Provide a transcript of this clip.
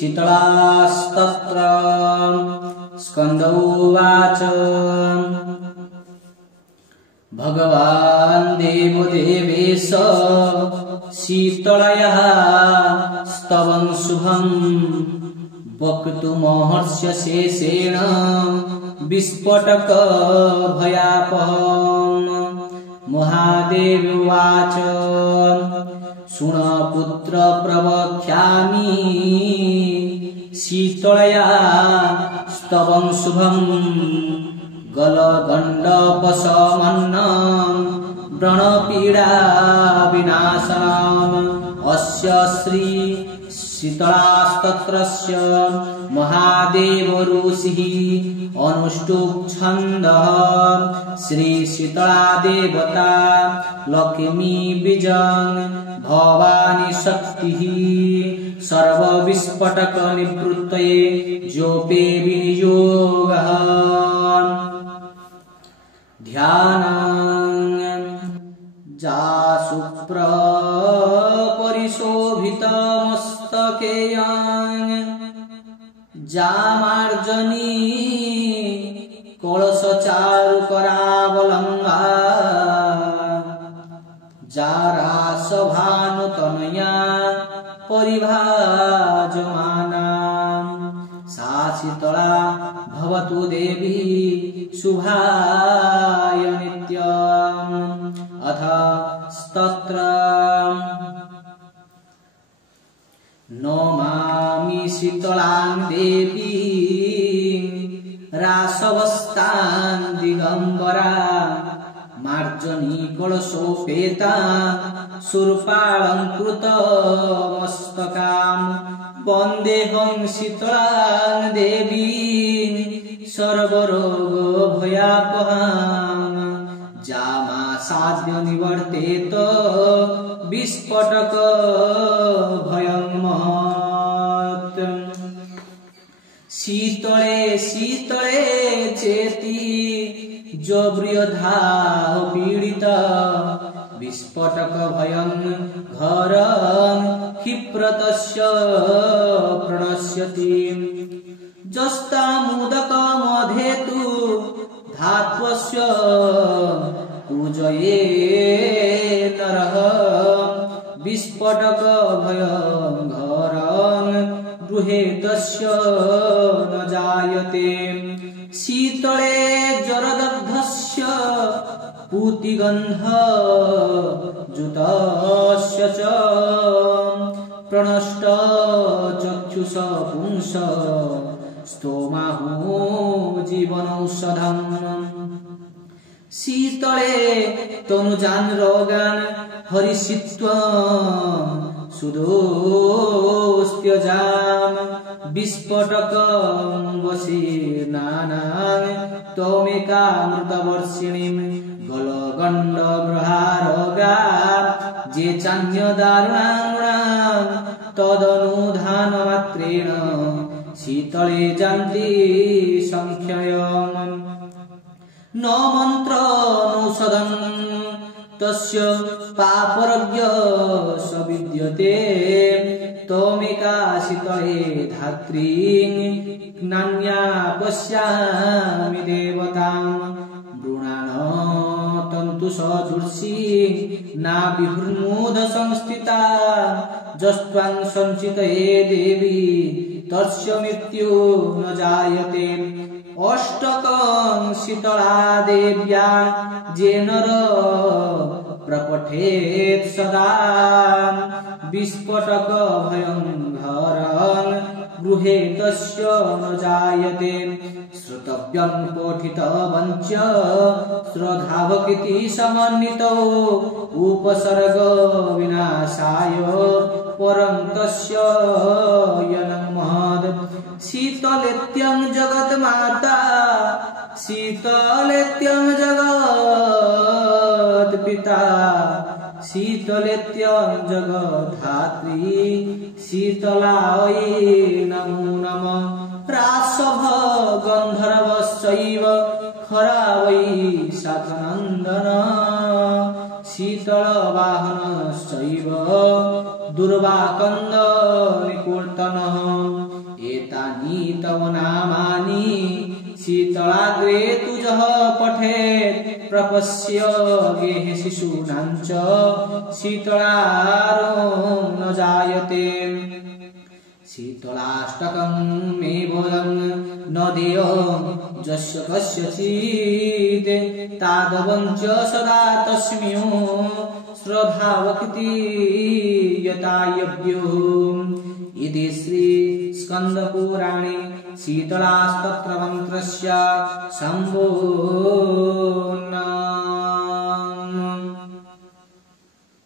शीतलास्तत्र स्कन्द उवाच भगवान् देवदेवेश शीतलया स्तवं शुभं वक्तुमर्हस्य शेषेण विस्फोटक भयापहम्। महादेव उवाच शृण पुत्र प्रवक्ष्यामि शीतलया स्तवं शुभं गलगण्डपशमन्नं व्रणपीडा विनाशनम्। अस्य श्री शीतलास्तत्रस्य महादेव ऋषिः अनुष्टुप् छन्दः श्री शीतला देवता लक्ष्मी बीजं भवानी शक्तिः सर्वविस्फटक निवृत्तये जोपे विनियोगः। ध्यानं जासु परिशोभितमस्तकेयं जामार्जनी कलशचारुकरावलम्बा जारासभानुतनया परिभाजमाना सा शीतला भवतु देवी शुभाय नित्यम्। अथ स्तत्र नमामि शीतलां देवीं रासवस्तां दिगम्बरा मार्जनी कलशोपेता शूर्पालङ्कृतमस्तकां वन्देऽहं शीतलां देवीं सर्वरोगभयापहां जामासाद्य निवर्तेत विस्फोटक भयं महत्। शीतले शीतले चेति जो बृहद्धा पीडिता विस्फोटक भयं घरं क्षिप्रतस्य प्रणश्यति। जस्तामुदकमधेतु धात्वस्य पूजये नरः विस्फोटक भयं घरं गृहे तस्य न जायते। शीतले जरदग्धस्य पूतिगन्ध जुतस्य च प्रणष्ट चक्षुष पुंस स्तोमाहो जीवनौषधम्। शीतले तनुजान् रोगान् हरिषित्वं सुदोस्त्यजाम् विस्फोटकं वशीर्नानां त्वमेकामृतवर्षिणीं गलगण्डग्रहारोगा जे चान्यदारुणां तदनुधानमात्रेण शीतले जानति संख्ययम्। न मन्त्र नौषधं तस्य पापरज्ञ सविद्यते त्वमेका शीतले धात्री नान्या पश्यामि देवतां। मृणाल तन्तु सजुषी नाभिर्मूढ संस्थिता जस्त्वां संचितये देवी तस्य मृत्यु न जायते। अष्टकं शीतला देव्या जे नर प्रपठेत् सदा विस्फोटक भयं घरं गृहे तस्य न जायते। श्रोतव्यं पठितवञ्च श्रद्धावकिति समन्वितौ उपसर्ग विनाशाय परं तस्य यनं महद्। शीतलेत्यं जगन्माता शीतलेत्यं जगत्पिता शीतलेत्यं जगद्धात्री शीतलायै नमो नमः। रासभ गन्धर्वश्चैव खरा वै शाकनन्दन शीतलवाहनश्चैव दुर्वाकन्द निकुर्तनः। तव नामानि शीतलाग्रे तुजः पठेत् प्रपश्य गेः शिशूनां च शीतलारो न जायते शीतलाष्टकं मे बोधं न देयं यस्य कस्यचित् तादवञ्च सदा तस्मिन् श्रद्धावक्ति यतायव्यो इति श्री स्कन्दपुराणे शीतलास्तत्र मन्त्रस्य सम्पूर्णम्।